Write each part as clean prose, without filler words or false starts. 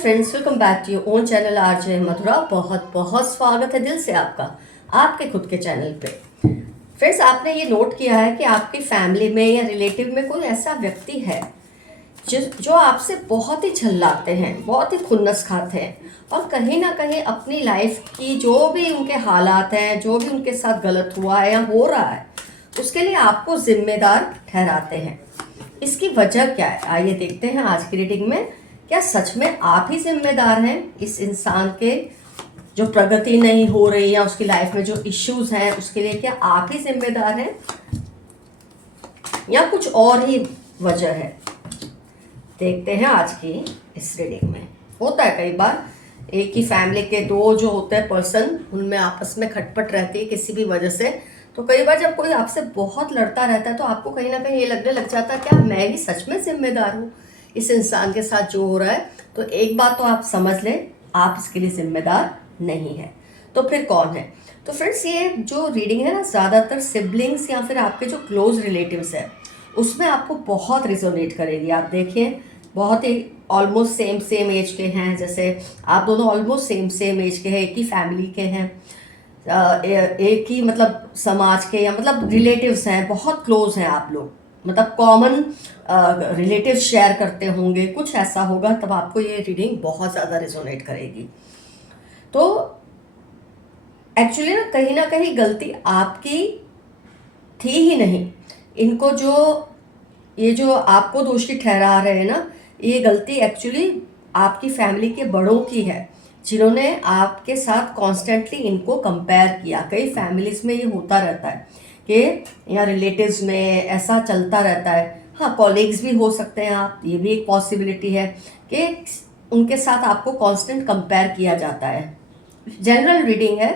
Friends, welcome back to your own channel RJ Madhura. बहुत बहुत स्वागत है दिल से आपका आपके खुद के चैनल पे। फ्रेंड्स, आपने ये नोट किया है कि आपकी फैमिली में या रिलेटिव में कोई ऐसा व्यक्ति है जो आपसे बहुत ही झल्लाते हैं, बहुत ही खुन्नस खाते हैं और कहीं ना कहीं अपनी लाइफ की जो भी उनके हालात हैं, जो भी उनके साथ गलत हुआ है या हो रहा है, उसके लिए आपको जिम्मेदार ठहराते हैं। इसकी वजह क्या है, आइए देखते हैं आज की रीडिंग में। क्या सच में आप ही जिम्मेदार हैं इस इंसान के जो प्रगति नहीं हो रही या उसकी लाइफ में जो इश्यूज हैं उसके लिए? क्या आप ही जिम्मेदार हैं या कुछ और ही वजह है? देखते हैं आज की इस रीडिंग में। होता है कई बार एक ही फैमिली के दो जो होते हैं पर्सन, उनमें आपस में खटपट रहती है किसी भी वजह से। तो कई बार जब कोई आपसे बहुत लड़ता रहता है तो आपको कहीं ना कहीं ये लगने लग जाता है, क्या मैं ही सच में जिम्मेदार हूँ इस इंसान के साथ जो हो रहा है? तो एक बात तो आप समझ लें, आप इसके लिए जिम्मेदार नहीं है। तो फिर कौन है? तो फ्रेंड्स, ये जो रीडिंग है ना, ज़्यादातर सिबलिंग्स या फिर आपके जो क्लोज रिलेटिव्स है उसमें आपको बहुत रिजोनेट करेगी। आप देखिए, बहुत ही ऑलमोस्ट सेम एज के हैं, जैसे आप दोनों ऑलमोस्ट सेम एज के हैं, एक ही फैमिली के हैं, एक ही मतलब समाज के या मतलब रिलेटिव्स हैं, बहुत क्लोज हैं आप लोग, मतलब कॉमन रिलेटिव शेयर करते होंगे, कुछ ऐसा होगा, तब आपको ये रीडिंग बहुत ज़्यादा रिजोनेट करेगी। तो एक्चुअली ना कहीं गलती आपकी थी ही नहीं। इनको जो ये जो आपको दोषी ठहरा रहे हैं ना, ये गलती एक्चुअली आपकी फैमिली के बड़ों की है, जिन्होंने आपके साथ कॉन्स्टेंटली इनको कंपेयर किया। कई फैमिलीज में ये होता रहता है कि या रिलेटिव्स में ऐसा चलता रहता है। हाँ, कॉलीग्स भी हो सकते हैं आप, ये भी एक पॉसिबिलिटी है कि उनके साथ आपको कांस्टेंट कंपेयर किया जाता है। जनरल रीडिंग है,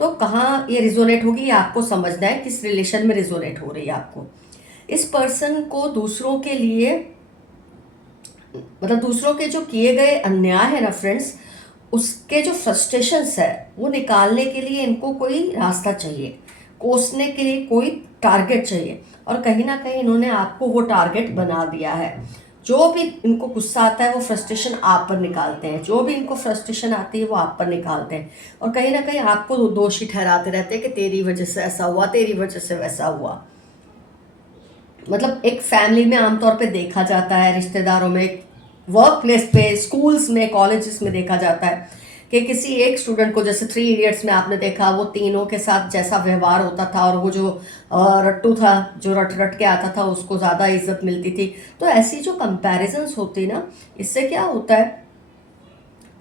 तो कहाँ ये रिजोनेट होगी ये आपको समझना है, किस रिलेशन में रिजोनेट हो रही है आपको। इस पर्सन को दूसरों के लिए, मतलब दूसरों के जो किए गए अन्याय है ना फ्रेंड्स, उसके जो फ्रस्ट्रेशंस है वो निकालने के लिए इनको कोई रास्ता चाहिए, कोसने के लिए कोई टारगेट चाहिए, और कहीं ना कहीं इन्होंने आपको वो टारगेट बना दिया है। जो भी इनको गुस्सा आता है वो फ्रस्ट्रेशन आप पर निकालते हैं, जो भी इनको फ्रस्ट्रेशन आती है वो आप पर निकालते हैं, और कहीं ना कहीं आपको दोषी ठहराते रहते हैं कि तेरी वजह से ऐसा हुआ, तेरी वजह से वैसा हुआ। मतलब एक फैमिली में आमतौर पे देखा जाता है, रिश्तेदारों में, वर्क प्लेस पे, स्कूल्स में, कॉलेजेस में देखा जाता है कि किसी एक स्टूडेंट को, जैसे 3 इडियट्स में आपने देखा, वो तीनों के साथ जैसा व्यवहार होता था और वो जो रट्टू था, जो रट रट के आता था, उसको ज़्यादा इज्जत मिलती थी। तो ऐसी जो कंपैरिजन्स होती ना, इससे क्या होता है,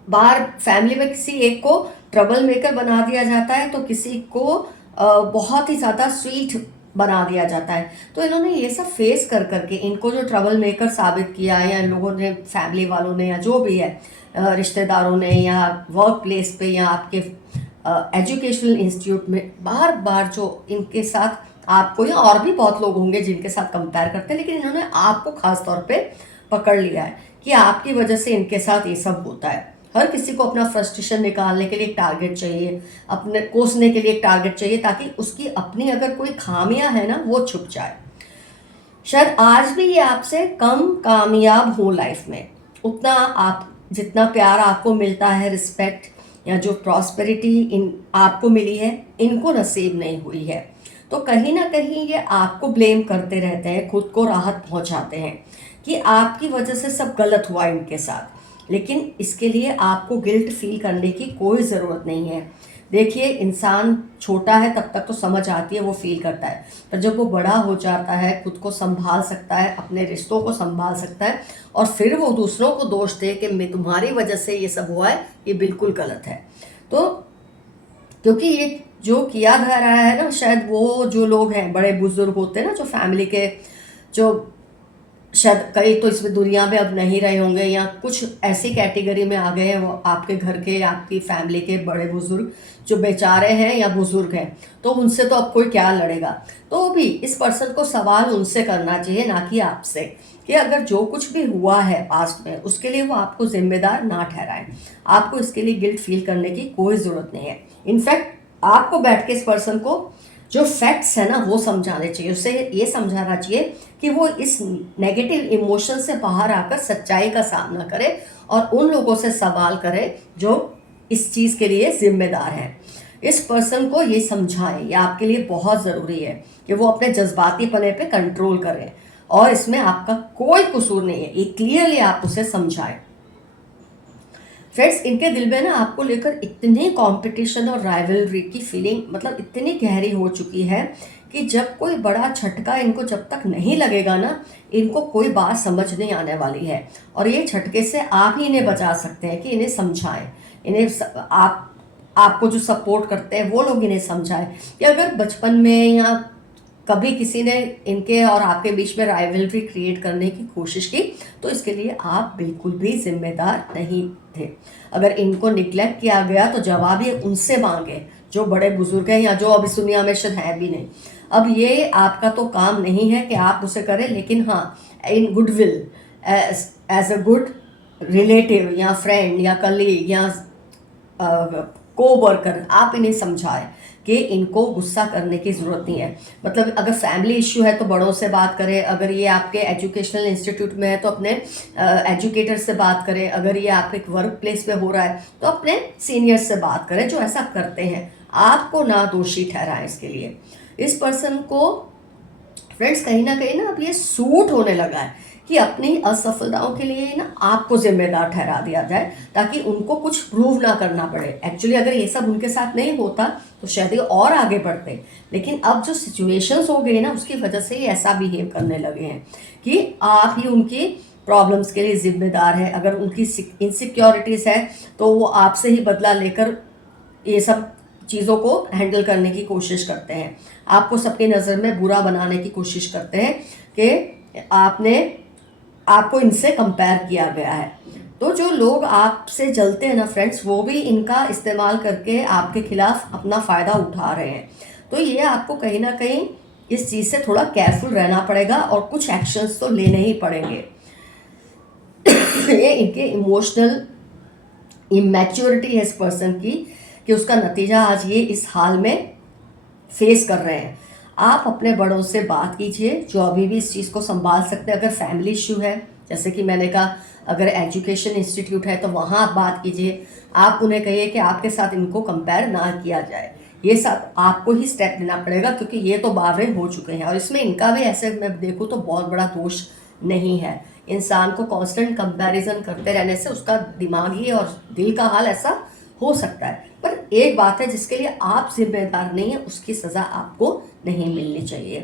बाहर फैमिली में किसी एक को ट्रबल मेकर बना दिया जाता है, तो किसी को बहुत ही ज़्यादा स्वीट बना दिया जाता है। तो इन्होंने ये सब फेस कर करके इनको जो ट्रबल मेकर साबित किया, या इन लोगों ने, फैमिली वालों ने, या जो भी है, रिश्तेदारों ने, या वर्क प्लेस पे, या आपके एजुकेशनल इंस्टीट्यूट में, बार बार जो इनके साथ आपको, या और भी बहुत लोग होंगे जिनके साथ कंपेयर करते हैं, लेकिन इन्होंने आपको खास तौर पे पकड़ लिया है कि आपकी वजह से इनके साथ ये सब होता है। हर किसी को अपना फ्रस्ट्रेशन निकालने के लिए एक टारगेट चाहिए, अपने कोसने के लिए एक टारगेट चाहिए, ताकि उसकी अपनी अगर कोई खामियां है ना, वो छुप जाए। शायद आज भी ये आपसे कम कामयाब हो लाइफ में, उतना आप जितना प्यार आपको मिलता है, रिस्पेक्ट या जो प्रॉस्पेरिटी इन आपको मिली है, इनको नसीब नहीं हुई है। तो कहीं ना कहीं ये आपको ब्लेम करते रहते हैं, खुद को राहत पहुंचाते हैं कि आपकी वजह से सब गलत हुआ इनके साथ। लेकिन इसके लिए आपको गिल्ट फील करने की कोई ज़रूरत नहीं है। देखिए, इंसान छोटा है तब तक तो समझ आती है, वो फील करता है, पर जब वो बड़ा हो जाता है, खुद को संभाल सकता है, अपने रिश्तों को संभाल सकता है, और फिर वो दूसरों को दोष दे कि मैं तुम्हारी वजह से ये सब हुआ है, ये बिल्कुल गलत है। तो क्योंकि ये जो किया जा रहा है ना, शायद वो जो लोग हैं, बड़े बुजुर्ग होते हैं ना, जो फैमिली के, जो शायद कई तो इसमें दुनिया में अब नहीं रहे होंगे, या कुछ ऐसी कैटेगरी में आ गए हैं, वो आपके घर के, आपकी फैमिली के बड़े बुजुर्ग जो बेचारे हैं या बुजुर्ग हैं, तो उनसे तो अब कोई क्या लड़ेगा। तो भी इस पर्सन को सवाल उनसे करना चाहिए, ना कि आपसे, कि अगर जो कुछ भी हुआ है पास्ट में, उसके लिए वो आपको जिम्मेदार ना ठहराएं। आपको इसके लिए गिल्ट फील करने की कोई ज़रूरत नहीं है। इनफैक्ट आपको बैठ के इस पर्सन को जो फैक्ट्स है ना वो समझाने चाहिए, उसे ये समझाना चाहिए कि वो इस नेगेटिव इमोशन से बाहर आकर सच्चाई का सामना करे और उन लोगों से सवाल करे जो इस चीज़ के लिए जिम्मेदार हैं। इस पर्सन को ये समझाएं, ये आपके लिए बहुत ज़रूरी है कि वो अपने जज्बाती पने पे कंट्रोल करें और इसमें आपका कोई कसूर नहीं है, ये क्लियरली आप उसे समझाएं। फ्रेंड्स, इनके दिल में ना आपको लेकर इतनी कंपटीशन और राइवलरी की फीलिंग मतलब इतनी गहरी हो चुकी है कि जब कोई बड़ा झटका इनको जब तक नहीं लगेगा ना, इनको कोई बात समझ नहीं आने वाली है। और ये झटके से आप ही इन्हें बचा सकते हैं कि इन्हें समझाएं, आपको जो सपोर्ट करते हैं वो लोग इन्हें समझाएं कि अगर बचपन में या कभी किसी ने इनके और आपके बीच में राइवलरी क्रिएट करने की कोशिश की तो इसके लिए आप बिल्कुल भी जिम्मेदार नहीं थे। अगर इनको निग्लेक्ट किया गया तो जवाब ये उनसे मांगे जो बड़े बुजुर्ग हैं या जो अब इस दुनिया में शायद है भी नहीं। अब ये आपका तो काम नहीं है कि आप उसे करें, लेकिन हाँ, in goodwill as a good relative या फ्रेंड या कलीग या को वर्कर आप इन्हें समझाएं कि इनको गुस्सा करने की ज़रूरत नहीं है। मतलब अगर फैमिली इश्यू है तो बड़ों से बात करें, अगर ये आपके एजुकेशनल इंस्टीट्यूट में है तो अपने एजुकेटर से बात करें, अगर ये आपके वर्क प्लेस पे हो रहा है तो अपने सीनियर से बात करें जो ऐसा करते हैं। आपको ना दोषी ठहराएं इसके लिए। इस पर्सन को फ्रेंड्स कहीं ना अब ये सूट होने लगा है कि अपनी असफलताओं के लिए ना आपको जिम्मेदार ठहरा दिया जाए ताकि उनको कुछ प्रूव ना करना पड़े। एक्चुअली अगर ये सब उनके साथ नहीं होता तो शायद ये और आगे बढ़ते, लेकिन अब जो सिचुएशंस हो गई ना उसकी वजह से ये ऐसा बिहेव करने लगे हैं कि आप ही उनकी प्रॉब्लम्स के लिए जिम्मेदार है। अगर उनकी इनसिक्योरिटीज़ है तो वो आपसे ही बदला लेकर ये सब चीज़ों को हैंडल करने की कोशिश करते हैं। आपको सबकी नज़र में बुरा बनाने की कोशिश करते हैं कि आपको इनसे कंपेयर किया गया है। तो जो लोग आपसे जलते हैं ना फ्रेंड्स, वो भी इनका इस्तेमाल करके आपके खिलाफ अपना फ़ायदा उठा रहे हैं। तो ये आपको कहीं ना कहीं इस चीज़ से थोड़ा केयरफुल रहना पड़ेगा और कुछ एक्शंस तो लेने ही पड़ेंगे। ये इनके इमोशनल इमैच्योरिटी है इस पर्सन की कि उसका नतीजा आज ये इस हाल में फेस कर रहे हैं। आप अपने बड़ों से बात कीजिए जो अभी भी इस चीज़ को संभाल सकते हैं। अगर फैमिली इशू है, जैसे कि मैंने कहा, अगर एजुकेशन इंस्टीट्यूट है तो वहाँ आप बात कीजिए। आप उन्हें कहिए कि आपके साथ इनको कंपेयर ना किया जाए। ये सब आपको ही स्टेप लेना पड़ेगा क्योंकि ये तो बावरे हो चुके हैं और इसमें इनका भी ऐसे मैं देखूँ तो बहुत बड़ा दोष नहीं है। इंसान को कांस्टेंट कंपैरिजन करते रहने से उसका दिमागी और दिल का हाल ऐसा हो सकता है। पर एक बात है जिसके लिए आप जिम्मेदार नहीं है, उसकी सज़ा आपको नहीं मिलनी चाहिए।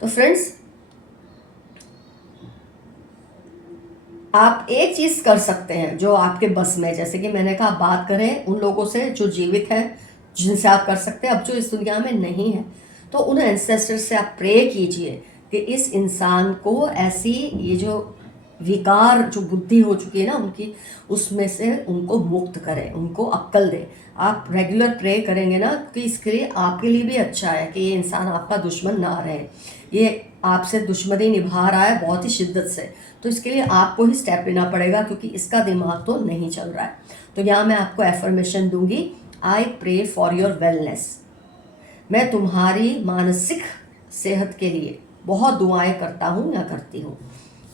तो फ्रेंड्स, आप एक चीज़ कर सकते हैं जो आपके बस में, जैसे कि मैंने कहा, बात करें उन लोगों से जो जीवित हैं जिनसे आप कर सकते हैं। अब जो इस दुनिया में नहीं है तो उन एंसेस्टर से आप प्रे कीजिए कि इस इंसान को ऐसी ये जो विकार जो बुद्धि हो चुकी है ना उनकी, उसमें से उनको मुक्त करें, उनको अक्ल दें। आप रेगुलर प्रे करेंगे ना कि इसके लिए आपके लिए भी अच्छा है कि ये इंसान आपका दुश्मन ना रहे। ये आपसे दुश्मनी निभा रहा है बहुत ही शिद्दत से, तो इसके लिए आपको ही स्टेप लेना पड़ेगा क्योंकि इसका दिमाग तो नहीं चल रहा है। तो यहाँ मैं आपको एफर्मेशन दूंगी, I pray for your wellness. मैं तुम्हारी मानसिक सेहत के लिए बहुत दुआएं करता हूँ या करती हूँ।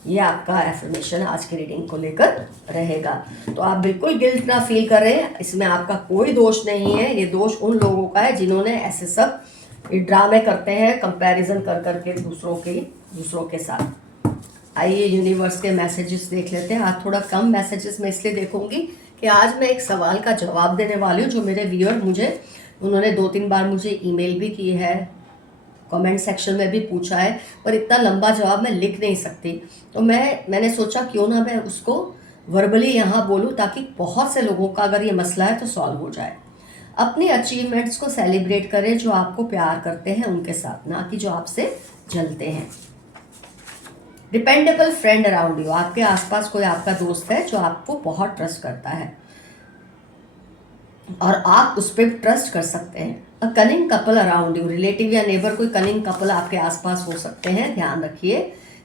ये आपका एफर्मेशन आज की रीडिंग को लेकर रहेगा। तो आप बिल्कुल गिल्ट ना फील करें, इसमें आपका कोई दोष नहीं है। ये दोष उन लोगों का है जिन्होंने ऐसे सब ड्रामे करते हैं कंपैरिजन कर करके दूसरों के साथ। आइए यूनिवर्स के मैसेजेस देख लेते हैं। आज थोड़ा कम मैसेजेस मैं इसलिए देखूंगी कि आज मैं एक सवाल का जवाब देने वाली हूँ जो मेरे व्यूअर उन्होंने 2-3 बार मुझे ईमेल भी की है, कमेंट सेक्शन में भी पूछा है, पर इतना लंबा जवाब मैं लिख नहीं सकती। तो मैंने सोचा क्यों ना मैं उसको वर्बली यहाँ बोलूँ ताकि बहुत से लोगों का अगर ये मसला है तो सॉल्व हो जाए। अपनी अचीवमेंट्स को सेलिब्रेट करें जो आपको प्यार करते हैं उनके साथ, ना कि जो आपसे जलते हैं। डिपेंडेबल फ्रेंड अराउंड यू, आपके आसपास कोई आपका दोस्त है जो आपको बहुत ट्रस्ट करता है और आप उस पर ट्रस्ट कर सकते हैं। A cunning couple around you, relative या नेबर कोई कनिंग कपल आपके आसपास हो सकते हैं, ध्यान रखिए।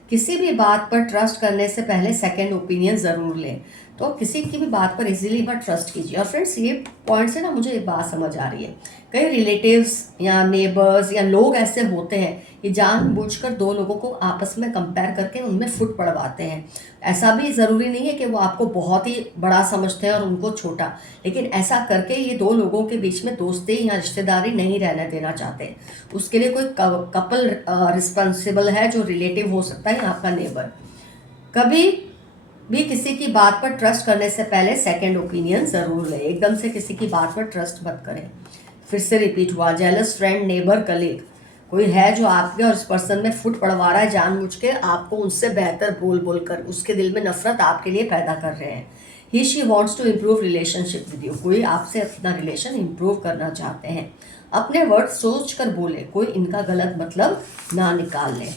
किसी भी बात पर ट्रस्ट करने से पहले सेकंड ओपिनियन ज़रूर लें। तो किसी की भी बात पर इजीली मत ट्रस्ट कीजिए। और फ्रेंड्स, ये पॉइंट से ना मुझे एक बात समझ आ रही है, कई रिलेटिव्स या नेबर्स या लोग ऐसे होते हैं कि जानबूझकर दो लोगों को आपस में कंपेयर करके उनमें फुट पड़वाते हैं। ऐसा भी ज़रूरी नहीं है कि वो आपको बहुत ही बड़ा समझते हैं और उनको छोटा, लेकिन ऐसा करके ये दो लोगों के बीच में दोस्ती या रिश्तेदारी नहीं रहने देना चाहते। उसके लिए कोई कपल रिस्पॉन्सिबल है, जो रिलेटिव हो सकता है या आपका नेबर। कभी भी किसी की बात पर ट्रस्ट करने से पहले सेकंड ओपिनियन ज़रूर लें। एकदम से किसी की बात पर ट्रस्ट मत करें। फिर से रिपीट हुआ, जेलस फ्रेंड, नेबर, कलीग, कोई है जो आपके और इस पर्सन में फुट पड़वा रहा है जानबूझ के, आपको उनसे बेहतर बोल बोल कर उसके दिल में नफरत आपके लिए पैदा कर रहे हैं। He she wants to improve relationship with you, कोई आपसे अपना रिलेशन इम्प्रूव करना चाहते हैं। अपने वर्ड सोच कर बोले, कोई इनका गलत मतलब ना निकाल ले।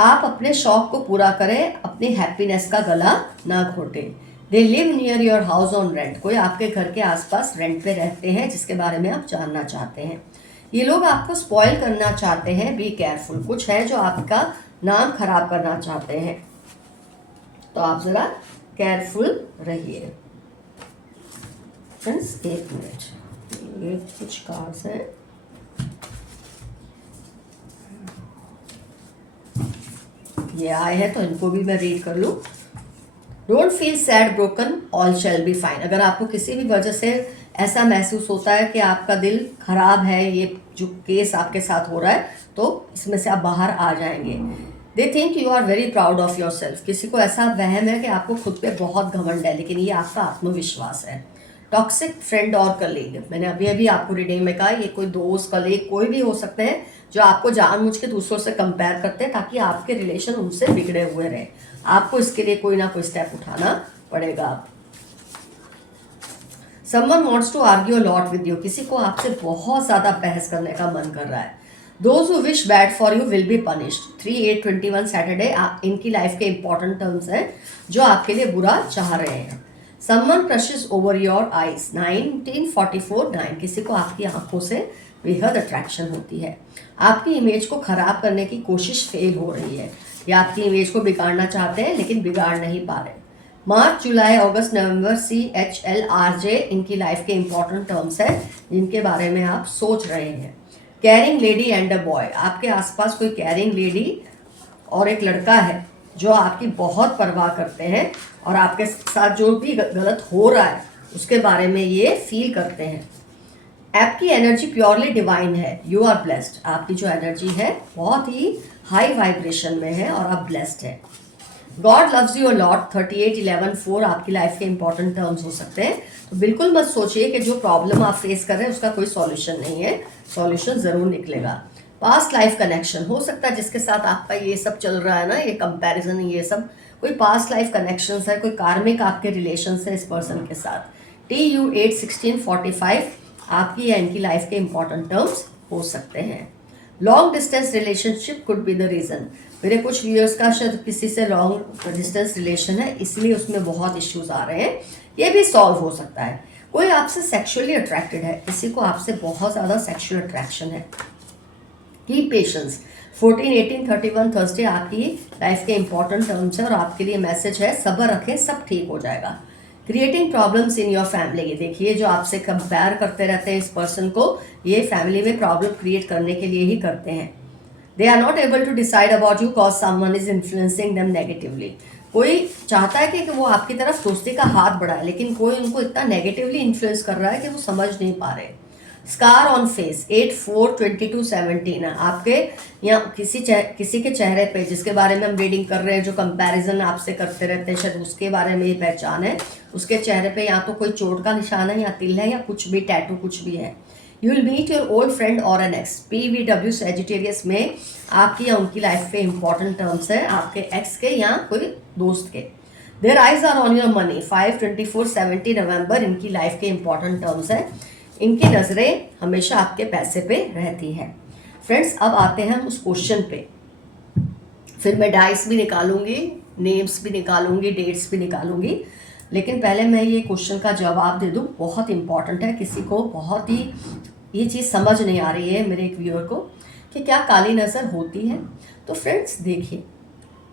आप अपने शौक को पूरा करें, अपनी हैप्पीनेस का गला ना घोटे। They live near your house on rent, कोई आपके घर के आसपास रेंट पे रहते हैं जिसके बारे में आप जानना चाहते हैं। ये लोग आपको स्पॉइल करना चाहते हैं, बी केयरफुल, कुछ है जो आपका नाम खराब करना चाहते हैं, तो आप ज़रा केयरफुल रहिए। फ्रेंड्स, एक मिनट, ये कुछ कार्ड्स हैं। ये आए हैं तो इनको भी मैं रीड कर लूँ। Don't feel sad, broken, all shall be fine. अगर आपको किसी भी वजह से ऐसा महसूस होता है कि आपका दिल खराब है, ये जो केस आपके साथ हो रहा है, तो इसमें से आप बाहर आ जाएंगे। They think you are very proud of yourself, किसी को ऐसा वहम है कि आपको खुद पे बहुत घमंड है, लेकिन ये आपका आत्मविश्वास है। टॉक्सिक फ्रेंड और कलीग, मैंने अभी अभी आपको रीडिंग में कहा, ये कोई दोस्त, कलीग, कोई भी हो सकते हैं जो आपको जानबूझ के दूसरों से कंपेयर करते हैं ताकि आपके रिलेशन उनसे बिगड़े हुए रहे। आपको इसके लिए कोई ना कोई स्टेप उठाना पड़ेगा। Someone wants to argue a lot with you, किसी को आपसे बहुत ज़्यादा बहस करने का मन कर रहा है। Those who wish bad for you will be punished. 3/8/21 Saturday इनकी लाइफ के इंपॉर्टेंट टर्म्स हैं जो आपके लिए बुरा चाह रहे हैं। Someone crushes over your eyes. 1944/9, किसी को आपकी आंखों से बेहद अट्रैक्शन होती है। आपकी इमेज को खराब करने की कोशिश फेल हो रही है, या आपकी इमेज को बिगाड़ना चाहते हैं लेकिन बिगाड़ नहीं पा रहे। मार्च, जुलाई, अगस्त, नवंबर, CHLRJ इनकी लाइफ के इंपॉर्टेंट टर्म्स हैं जिनके बारे में आप सोच रहे हैं। Carrying lady and a boy, आपके आसपास कोई कैरिंग लेडी और एक लड़का है जो आपकी बहुत परवाह करते हैं और आपके साथ जो भी गलत हो रहा है उसके बारे में ये फील करते हैं। आपकी एनर्जी प्योरली डिवाइन है, यू आर ब्लेस्ड, आपकी जो एनर्जी है बहुत ही हाई वाइब्रेशन में है और आप ब्लेस्ड है। God loves you a lot. 38/11/4 आपकी लाइफ के इंपॉर्टेंट टर्म्स हो सकते हैं, तो बिल्कुल मत सोचिए कि जो प्रॉब्लम आप फेस कर रहे हैं उसका कोई सॉल्यूशन नहीं है, सॉल्यूशन ज़रूर निकलेगा। पास्ट लाइफ कनेक्शन हो सकता है जिसके साथ आपका ये सब चल रहा है ना, ये कंपैरिजन, ये सब कोई पास्ट लाइफ कनेक्शन है, कोई कार्मिक आपके रिलेशन है इस पर्सन के साथ। TU81645 आपकी या इनकी लाइफ के इंपॉर्टेंट टर्म्स हो सकते हैं। Long distance relationship could be the reason. मेरे कुछ व्यूअर्स का शायद किसी से लॉन्ग डिस्टेंस रिलेशन है, इसलिए उसमें बहुत इश्यूज आ रहे हैं, ये भी सॉल्व हो सकता है। कोई आपसे सेक्सुअली अट्रैक्टेड है, किसी को आपसे बहुत ज़्यादा सेक्सुअल अट्रैक्शन है। की पेशेंस। 14/18/31 थर्सडे आपकी लाइफ के इंपॉर्टेंट टर्म्स है और आपके लिए मैसेज है, सब्र रखें, सब ठीक हो जाएगा। Creating problems in your family, ये देखिए जो आपसे कंपेयर करते रहते हैं इस पर्सन को, ये फैमिली में प्रॉब्लम क्रिएट करने के लिए ही करते हैं। They are not able to decide about you cause someone is influencing them negatively. कोई चाहता है कि वो आपकी तरफ दोस्ती का हाथ बढ़ाए, लेकिन कोई उनको इतना नेगेटिवली इन्फ्लुएंस कर रहा है कि वो समझ नहीं पा रहे। Scar on face. 8/4/22/17 है आपके या किसी के चेहरे पे जिसके बारे में हम रीडिंग कर रहे हैं, जो कंपैरिजन आपसे करते रहते हैं, शायद उसके बारे में ये पहचान है। उसके चेहरे पे या तो कोई चोट का निशान है या तिल है या कुछ भी टैटू कुछ भी है। You will meet your old friend और एन एक्स। PVW सेजिटेरियस में आपकी या उनकी लाइफ पे इंपॉर्टेंट टर्म्स है, आपके एक्स के या कोई दोस्त के। Their eyes are on your money. 5/24/70 नवंबर इनकी लाइफ के इंपॉर्टेंट टर्म्स है, इनकी नज़रें हमेशा आपके पैसे पे रहती है। फ्रेंड्स, अब आते हैं हम उस क्वेश्चन पे। फिर मैं डाइस भी निकालूंगी, नेम्स भी निकालूंगी, डेट्स भी निकालूंगी, लेकिन पहले मैं ये क्वेश्चन का जवाब दे दूँ, बहुत इंपॉर्टेंट है। किसी को बहुत ही ये चीज़ समझ नहीं आ रही है मेरे एक व्यूअर को कि क्या काली नज़र होती है। तो फ्रेंड्स देखिए,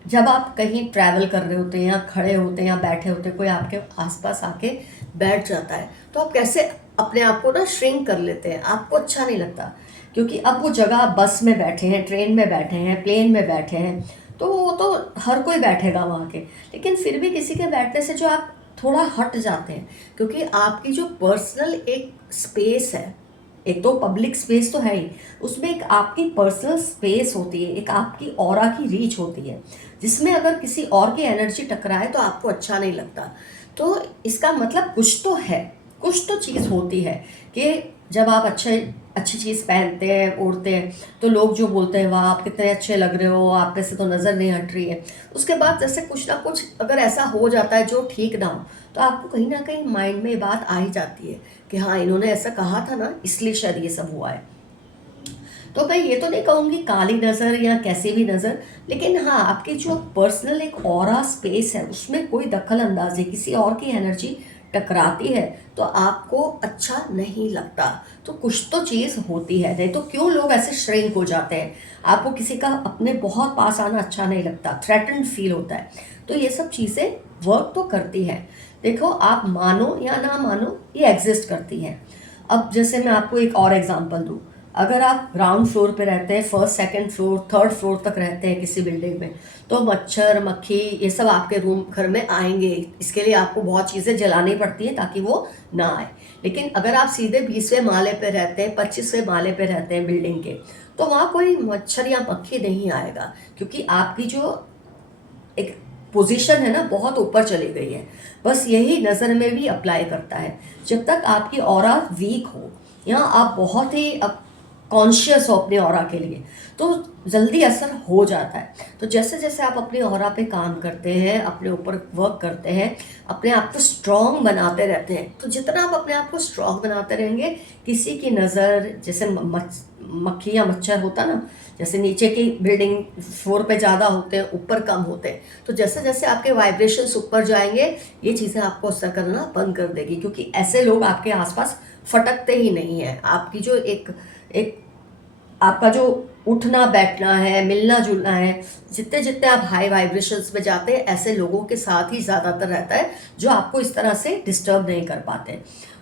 जब आप कहीं ट्रैवल कर रहे होते हैं या खड़े होते हैं या बैठे होते हैं, कोई आपके आसपास आके बैठ जाता है, तो आप कैसे अपने आप को ना श्रिंक कर लेते हैं, आपको अच्छा नहीं लगता। क्योंकि अब वो जगह आप बस में बैठे हैं, ट्रेन में बैठे हैं, प्लेन में बैठे हैं, तो वो तो हर कोई बैठेगा वहाँ के, लेकिन फिर भी किसी के बैठने से जो आप थोड़ा हट जाते हैं, क्योंकि आपकी जो पर्सनल एक स्पेस है, एक तो पब्लिक स्पेस तो है ही, उसमें एक आपकी पर्सनल स्पेस होती है, एक आपकी ऑरा की रीच होती है, जिसमें अगर किसी और की एनर्जी टकराए तो आपको अच्छा नहीं लगता। तो इसका मतलब कुछ तो है, कुछ तो चीज़ होती है कि जब आप अच्छी चीज़ पहनते हैं, ओढ़ते हैं, तो लोग जो बोलते हैं वाह आप कितने अच्छे लग रहे हो, आप पे से तो नज़र नहीं हट रही है। उसके बाद जैसे कुछ ना कुछ अगर ऐसा हो जाता है जो ठीक ना हो, तो आपको कहीं ना कहीं माइंड में ये बात आ ही जाती है कि हाँ इन्होंने ऐसा कहा था ना, इसलिए शायद ये सब हुआ है। तो मैं ये तो नहीं कहूँगी काली नज़र या कैसी भी नज़र, लेकिन हाँ आपकी जो पर्सनल एक ऑरा स्पेस है उसमें कोई दखल अंदाजी, किसी और की एनर्जी टकराती है तो आपको अच्छा नहीं लगता। तो कुछ तो चीज़ होती है, नहीं तो क्यों लोग ऐसे श्रिंक हो जाते हैं। आपको किसी का अपने बहुत पास आना अच्छा नहीं लगता, थ्रेटन्ड फील होता है। तो ये सब चीज़ें वर्क तो करती हैं। देखो आप मानो या ना मानो, ये एग्जिस्ट करती हैं। अब जैसे मैं आपको एक और एग्जांपल दूँ, अगर आप ग्राउंड फ्लोर पे रहते हैं, first second floor third floor तक रहते हैं किसी बिल्डिंग में, तो मच्छर मक्खी ये सब आपके रूम घर में आएंगे। इसके लिए आपको बहुत चीज़ें जलानी पड़ती हैं ताकि वो ना आए। लेकिन अगर आप सीधे 20वें माले पे रहते हैं, 25वें माले पे रहते हैं बिल्डिंग के, तो वहाँ कोई मच्छर या मक्खी नहीं आएगा, क्योंकि आपकी जो एक पोजीशन है ना बहुत ऊपर चली गई है। बस यही नज़र में भी अप्लाई करता है। जब तक आपकी ऑरा वीक हो या आप बहुत ही कॉन्शियस हो अपने ऑरा के लिए, तो जल्दी असर हो जाता है। तो जैसे जैसे आप अपने ऑरा पे काम करते हैं, अपने ऊपर वर्क करते हैं, अपने आप को स्ट्रॉन्ग बनाते रहते हैं, तो जितना आप अपने आप को स्ट्रॉन्ग बनाते रहेंगे, किसी की नज़र जैसे मक्खी या मच्छर होता ना, जैसे नीचे की बिल्डिंग फ्लोर पे ज़्यादा होते हैं, ऊपर कम होते हैं, तो जैसे जैसे आपके वाइब्रेशंस ऊपर जाएंगे, ये चीज़ें आपको असर करना बंद कर देगी, क्योंकि ऐसे लोग आपके आसपास फटकते ही नहीं हैं। आपकी जो एक एक आपका जो उठना बैठना है, मिलना जुलना है, जितने जितने आप हाई वाइब्रेशंस में जाते हैं, ऐसे लोगों के साथ ही ज़्यादातर रहता है जो आपको इस तरह से डिस्टर्ब नहीं कर पाते।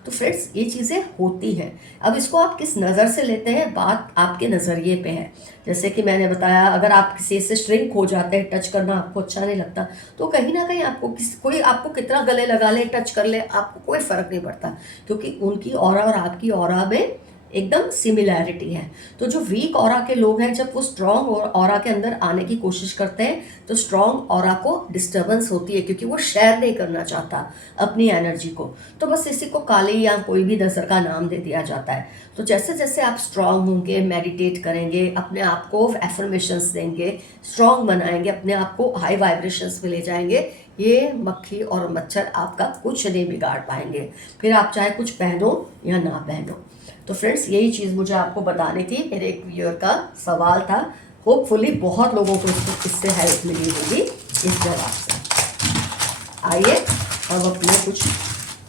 तो फ्रेंड्स ये चीज़ें होती हैं। अब इसको आप किस नज़र से लेते हैं, बात आपके नज़रिए पे है। जैसे कि मैंने बताया, अगर आप किसी से श्रिंक हो जाते हैं, टच करना आपको अच्छा नहीं लगता, तो कहीं ना कहीं आपको कोई आपको कितना गले लगा ले, टच कर ले, आपको कोई फ़र्क नहीं पड़ता, क्योंकि उनकी ऑरा और आपकी ऑरा में एकदम सिमिलैरिटी है। तो जो वीक ऑरा के लोग हैं, जब वो स्ट्रॉन्ग ऑरा के अंदर आने की कोशिश करते हैं, तो स्ट्रॉन्ग ऑरा को डिस्टर्बेंस होती है, क्योंकि वो शेयर नहीं करना चाहता अपनी एनर्जी को। तो बस इसी को काली या कोई भी नज़र का नाम दे दिया जाता है। तो जैसे जैसे आप स्ट्रॉन्ग होंगे, मेडिटेट करेंगे, अपने आप को एफर्मेशंस देंगे, स्ट्रॉन्ग बनाएंगे, अपने आप को हाई वाइब्रेशंस में ले जाएंगे, ये मक्खी और मच्छर आपका कुछ नहीं बिगाड़ पाएंगे। फिर आप चाहे कुछ पहनो या ना पहनो। तो फ्रेंड्स यही चीज़ मुझे आपको बतानी थी, मेरे एक व्यूअर का सवाल था। होपफुली बहुत लोगों को इससे हेल्प मिली होगी इस जवाब से। आइए अब अपने कुछ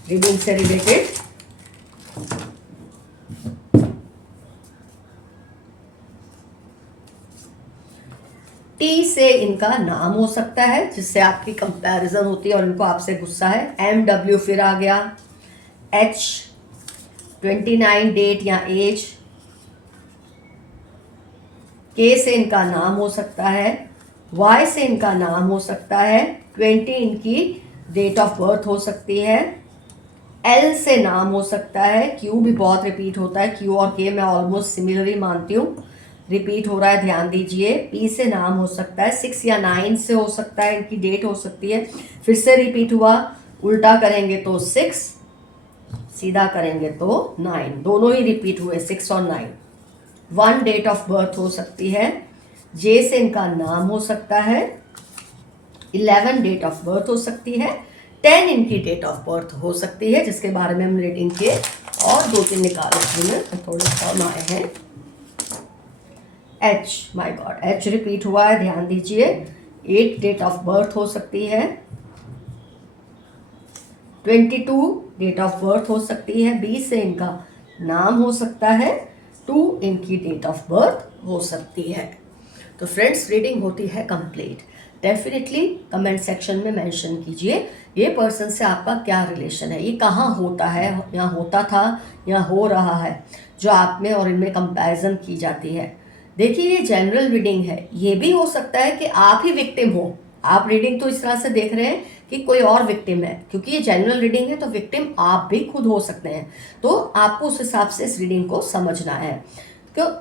रीडिंग से रिलेटेड टी से इनका नाम हो सकता है, जिससे आपकी कंपैरिजन होती है और इनको आपसे गुस्सा है। MW फिर आ गया। H 29 डेट या एज। K से इनका नाम हो सकता है। Y से इनका नाम हो सकता है। 20 इनकी डेट ऑफ बर्थ हो सकती है। L से नाम हो सकता है। Q भी बहुत रिपीट होता है, Q और K मैं ऑलमोस्ट सिमिलर ही मानती हूँ, रिपीट हो रहा है, ध्यान दीजिए। P से नाम हो सकता है। 6 या 9 से हो सकता है, इनकी डेट हो सकती है, फिर से रिपीट हुआ। उल्टा करेंगे तो 6, सीधा करेंगे तो 9, दोनों ही रिपीट हुए 6 और 9। 1 डेट ऑफ बर्थ हो सकती है। J से इनका नाम हो सकता है। 11 डेट ऑफ बर्थ हो सकती है। 10 इनकी डेट ऑफ बर्थ हो सकती है, जिसके बारे में हम रीडिंग के और 2-3 निकाले थे, थोड़े कम आए हैं। H, my God, H repeat हुआ है, ध्यान दीजिए। 8 डेट ऑफ बर्थ हो सकती है। 22 डेट ऑफ बर्थ हो सकती है। 20 से इनका नाम हो सकता है। 2 इनकी डेट ऑफ बर्थ हो सकती है। तो फ्रेंड्स, रीडिंग होती है कंप्लीट। डेफिनेटली कमेंट सेक्शन में मेंशन कीजिए ये पर्सन से आपका क्या रिलेशन है, ये कहाँ होता है, या होता था या हो रहा है, जो आप में और इनमें कंपैरिजन की जाती है। देखिए, ये जनरल रीडिंग है, ये भी हो सकता है कि आप ही विक्टिम हो। आप रीडिंग तो इस तरह से देख रहे हैं कि कोई और विक्टिम है, क्योंकि ये जनरल रीडिंग है तो विक्टिम आप भी खुद हो सकते हैं। तो आपको उस हिसाब से इस रीडिंग को समझना है। क्यों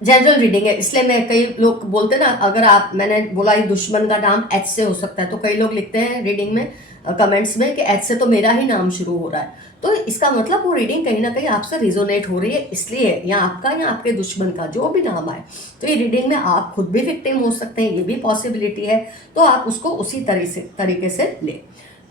जनरल रीडिंग है, इसलिए मैं, कई लोग बोलते हैं ना, अगर आप, मैंने बोला ये दुश्मन का नाम एच से हो सकता है, तो कई लोग लिखते हैं रीडिंग में कमेंट्स में कि एच से तो मेरा ही नाम शुरू हो रहा है। तो इसका मतलब वो रीडिंग कहीं ना कहीं आपसे रिजोनेट हो रही है, इसलिए, या आपका या आपके दुश्मन का जो भी नाम आए। तो ये रीडिंग में आप खुद भी विक्टिम हो सकते हैं, ये भी पॉसिबिलिटी है। तो आप उसको उसी तरीके से ले।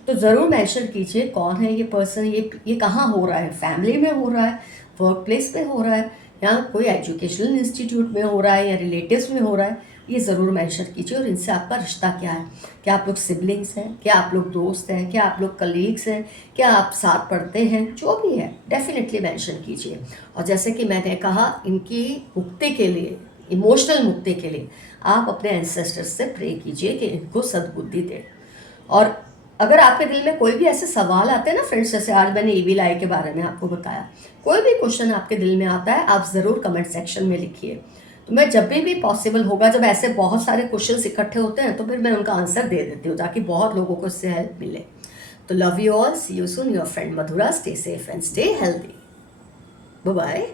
तो ज़रूर मेंशन कीजिए कौन है ये पर्सन, ये कहाँ हो रहा है, फैमिली में हो रहा है, वर्क प्लेस पे हो रहा है, या कोई एजुकेशनल इंस्टीट्यूट में हो रहा है, या रिलेटिव्स में हो रहा है। ये ज़रूर मेंशन कीजिए। और इनसे आपका रिश्ता क्या है, क्या आप लोग सिबलिंग्स हैं, क्या आप लोग दोस्त हैं, क्या आप लोग कलीग्स हैं, क्या आप साथ पढ़ते हैं, जो भी है डेफिनेटली मेंशन कीजिए। और जैसे कि मैंने कहा, इनकी मुक्ति के लिए, इमोशनल मुक्ति के लिए आप अपने एंसेस्टर्स से प्रे कीजिए कि इनको सद्बुद्धि दे। और अगर आपके दिल में कोई भी ऐसे सवाल आते हैं ना फ्रेंड्स, जैसे आज मैंने ईविल आई के बारे में आपको बताया, कोई भी क्वेश्चन आपके दिल में आता है, आप ज़रूर कमेंट सेक्शन में लिखिए। तो मैं जब भी पॉसिबल होगा, जब ऐसे बहुत सारे क्वेश्चन इकट्ठे होते हैं, तो फिर मैं उनका आंसर दे देती हूँ, ताकि बहुत लोगों को इससे हेल्प मिले। तो love you all, see you soon, your friend Madhura, stay safe and stay healthy, bye bye.